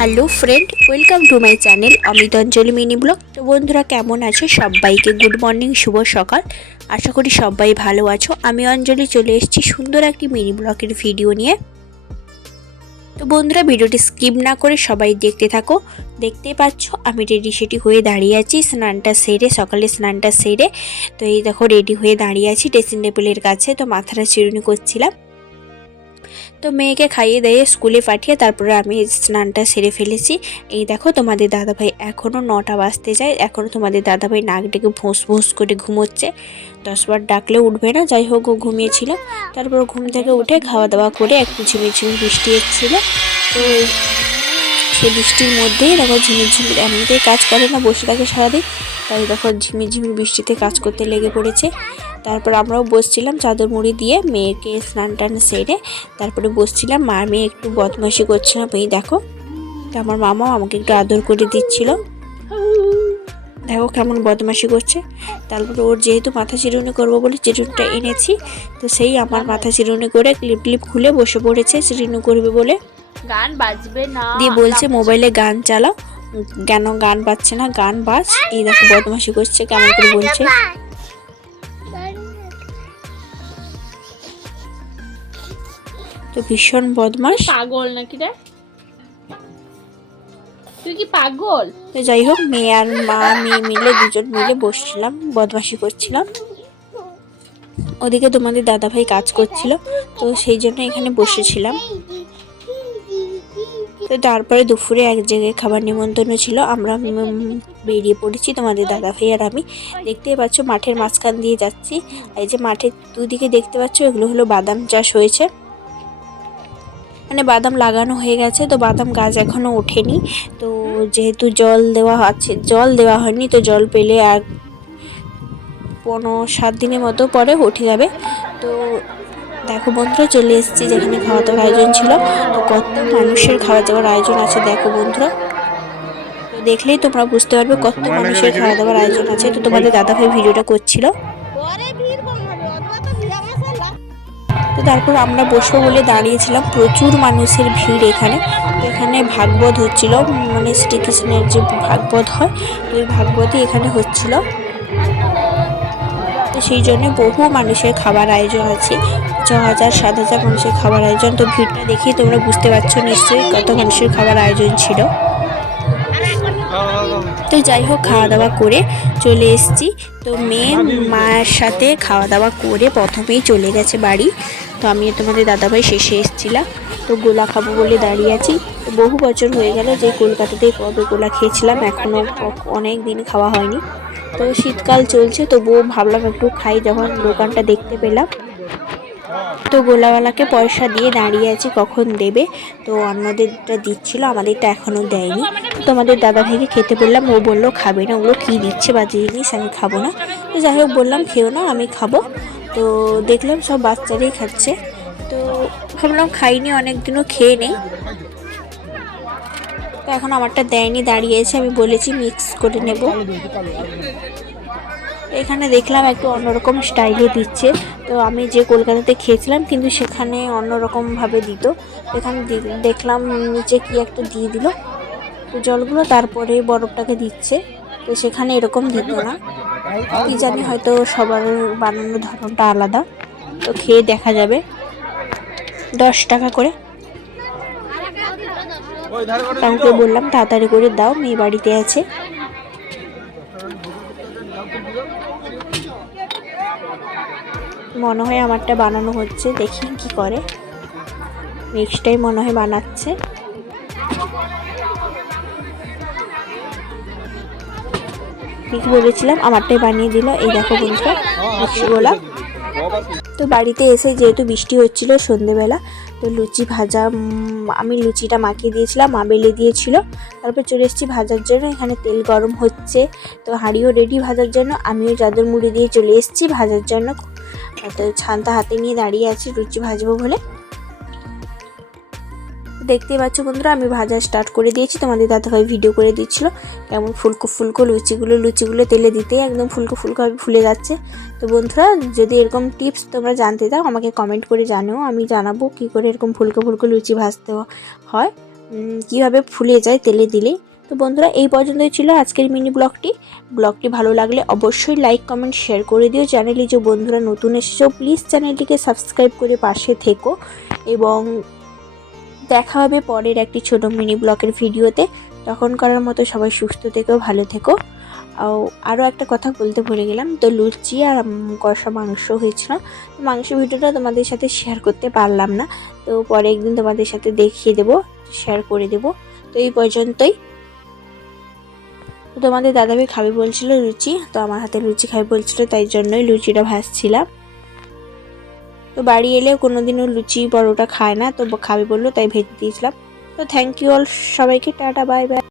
Hello friend, welcome to my channel Amit Anjali mini blog. তো বন্ধুরা কেমন আছো? সবাইকে গুড মর্নিং, শুভ সকাল। আশা করি সবাই ভালো আছো। আমি অঞ্জলি চলে এসেছি সুন্দর একটি মিনি ব্লগের ভিডিও নিয়ে। তো বন্ধুরা ভিডিওটি স্কিপ না করে সবাই দেখতে থাকো। দেখতেই পাচ্ছ আমি রেডি সেটি হয়ে দাঁড়িয়ে আছি, স্নানটা সেরে, সকালে স্নানটা সেরে। তো এই দেখো রেডি হয়ে দাঁড়িয়ে আছি ড্রেসিং টেবিলের কাছে। তো মাথাটা চিরুনি করছিলাম। তো মেয়েকে খাইয়ে দিয়ে স্কুলে পাঠিয়ে তারপরে আমি স্নানটা সেরে ফেলেছি। এই দেখো তোমাদের দাদাভাই এখনও 9টা বাজতে যায়, এখনও তোমাদের দাদাভাই নাক ডেকে ভোঁস ভোঁস করে ঘুমোচ্ছে। 10বার ডাকলে উঠবে না, যাই হোক ও ঘুমিয়েছিল। তারপর ঘুম থেকে উঠে খাওয়া দাওয়া করে একটু ঝিমিঝিমি বৃষ্টি এসেছিল। তো সেই বৃষ্টির মধ্যেই দেখো ঝিমিঝিমি, এমনিতেই কাজ করে না, বসে থাকে সারাদিন, তাই দেখো ঝিমিঝিমি বৃষ্টিতে কাজ করতে লেগে পড়েছে। তারপর আমরাও বসছিলাম চাদর মুড়ি দিয়ে, মেয়েকে স্নান টান সেরে তারপরে বসছিলাম। মার মেয়ে একটু বদমাইশি করছিলাম, এই দেখো। তো আমার মামাও আমাকে একটু আদর করে দিচ্ছিল, দেখো কেমন বদমাইশি করছে। তারপর ওর যেহেতু মাথা চিরুনি করবো বলে চিরুনিটা এনেছি, তো সেই আমার মাথা চিরুনি করে ক্লিপ ক্লিপ খুলে বসে পড়েছে চিরুনি করবে বলে। গান বাজবে না দিয়ে বলছে মোবাইলে গান চালাও, কেন গান বাজছে না, গান বাজ। এই দেখো বদমাইশি করছে কেমন করে বলছে। তো ভীষণ বদমাস, পাগল নাকি রে? তুই কি পাগল? তো যাই হোক মেয়ে আর মা মেয়ে মিলে দুজন মিলে বসছিলাম, বদমাশি করছিলাম। ওদিকে তোমাদের দাদাভাই কাজ করছিল, তো সেই জন্য এখানে বসেছিলাম। তো তারপরে দুপুরে এক জায়গায় খাবার নিমন্ত্রণ ছিল, আমরা বেরিয়ে পড়েছি তোমাদের দাদাভাই আর আমি। দেখতেই পাচ্ছ মাঠের মাঝখান দিয়ে যাচ্ছি। এই যে মাঠের দুদিকে দেখতে পাচ্ছ এগুলো হলো বাদাম চাষ হয়েছে, মানে বাদাম লাগানো হয়ে গেছে। তো বাদাম গাছ এখনো ওঠেনি, তো যেহেতু জল দেওয়া আছে, জল দেওয়া হয়নি, তো জল পেলে আর 5-7 দিনের মতো পরে উঠে যাবে। তো দেখো বন্ধুরা চলে এসেছি যেখানে খাওয়া দাওয়ার আয়োজন ছিল। তো কত মানুষের খাওয়া দাওয়ার আয়োজন আছে দেখো বন্ধুরা, তো দেখলেই তোমরা বুঝতে পারবে কত মানুষের খাওয়া দাওয়ার আয়োজন আছে। তো তোমাদের দাদাভাই ভিডিওটা করছিল। তো তারপর আমরা বসবো বলে দাঁড়িয়েছিলাম, প্রচুর মানুষের ভিড় এখানে। তো এখানে ভাগবত হচ্ছিল, মানে শ্রীকৃষ্ণের যে ভাগবত হয়, তো ওই ভাগবতই এখানে হচ্ছিল। তো সেই জন্য বহু মানুষের খাবার আয়োজন আছে, 6,000-7,000 মানুষের খাবার আয়োজন। তো ভিড়টা দেখেই তোমরা বুঝতে পারছো নিশ্চয়ই কত মানুষের খাবার আয়োজন ছিল। তো যাই হোক খাওয়া দাওয়া করে চলে এসেছি। তো মেয়ে মায়ের সাথে খাওয়া দাওয়া করে প্রথমেই চলে গেছে বাড়ি। তো আমি তোমাদের দাদাভাই শেষে এসেছিলাম। তো গোলা খাবো বলে দাঁড়িয়ে আছি। তো বহু বছর হয়ে গেল যে কলকাতাতেই কবে গোলা খেয়েছিলাম, এখনও অনেক দিন খাওয়া হয়নি। তো শীতকাল চলছে, তবুও ভাবলাম একটু খাই, যখন দোকানটা দেখতে পেলাম। তো গোলাওয়ালাকে পয়সা দিয়ে দাঁড়িয়ে আছি কখন দেবে। তো অন্যদেরটা দিচ্ছিল, আমাদেরটা এখনও দেয়নি। তো তোমাদের দাদাভাইকে খেতে বললাম, ও বললো খাবে না, ওগুলো কী দিচ্ছে বাজে জিনিস, আমি খাবো না। তো যাই হোক বললাম খেও না, আমি খাবো। তো দেখলাম সব বাচ্চারাই খাচ্ছে, তো ভাবলাম খাইনি, অনেক দিনও খেয়ে নেই। তো এখন আমারটা দেয়নি, দাঁড়িয়েছে, আমি বলেছি মিক্স করে নেব। এখানে দেখলাম একটু অন্যরকম স্টাইলে দিচ্ছে। তো আমি যে কলকাতাতে খেয়েছিলাম কিন্তু সেখানে অন্যরকমভাবে দিত, এখানে দেখলাম নিচে কি একটা দিয়ে দিল তো জলগুলো, তারপরে বরফটাকে দিচ্ছে। তো সেখানে এরকম দিত না, কি জানি, হয়তো সবার বানানোর ধরনটা আলাদা। তো খেয়ে দেখা যাবে। 10 টাকা করে। কাউকে বললাম তাড়াতাড়ি করে দাও, মেয়ে বাড়িতে আছে। মনে হয় আমারটা বানানো হচ্ছে, দেখি কি করে। নেক্সটটাই মনে হয় বানাচ্ছে। ঠিক বলেছিলাম, আমারটাই বানিয়ে দিল। এই দেখো বন্ধুরা মিষ্টিগোলা। তো বাড়িতে এসে যেহেতু বৃষ্টি হচ্ছিল সন্ধেবেলা, তো লুচি ভাজা, আমি লুচিটা মাখিয়ে দিয়েছিলাম, মা বেলে দিয়েছিল। তারপর চলে এসেছি ভাজার জন্য, এখানে তেল গরম হচ্ছে। তো হাঁড়িও রেডি ভাজার জন্য, আমিও চাদর মুড়ি দিয়ে চলে এসেছি ভাজার জন্য। তো ছানটা হাতে নিয়ে দাঁড়িয়ে আছি লুচি ভাজবো বলে। দেখতেই পাচ্ছ বন্ধুরা আমি ভাজা স্টার্ট করে দিয়েছি, তোমাদের দাদাভাই ভিডিও করে দিচ্ছিল কেমন ফুলকো ফুলকো লুচিগুলো তেলে দিতেই একদম ফুলকো ফুলকোভাবে ফুলে যাচ্ছে। তো বন্ধুরা যদি এরকম টিপস তোমরা জানতে চাও আমাকে কমেন্ট করে জানাও, আমি জানাবো কী করে এরকম ফুলকো ফুলকো লুচি ভাজতে হয়। কীভাবে ফুলে যায় তেলে দিলে। তো বন্ধুরা এই পর্যন্তই ছিল আজকের মিনি ব্লগটি ভালো লাগলে অবশ্যই লাইক কমেন্ট শেয়ার করে দিও। চ্যানেলে যে বন্ধুরা নতুন এসেছো প্লিজ চ্যানেলটিকে সাবস্ক্রাইব করে পাশে থেকো এবং দেখা হবে পরের একটি ছোট মিনি ব্লগের ভিডিওতে। তখন করার মতো সবাই সুস্থ থেকো, ভালো থেকো। আরও একটা কথা বলতে ভুলে গেলাম, তো লুচি আর কষা মাংস হয়েছিল। তো মাংস ভিডিওটা তোমাদের সাথে শেয়ার করতে পারলাম না, তো পরে একদিন তোমাদের সাথে দেখিয়ে দেবো, শেয়ার করে দেবো। তো এই পর্যন্তই। তো তোমাদের দাদাভাই খাবে বলছিল লুচি, তো আমার হাতে লুচি খাবে বলছিল, তাই জন্যই লুচিটা ভাজছিলাম। তো বাড়ি এলে কোনোদিনও লুচি পরোটা খায় না, তো খাবে বললো তাই ভেজে দিয়েছিলাম। তো থ্যাংক ইউ অল সবাইকে, টাটা বাই বাই।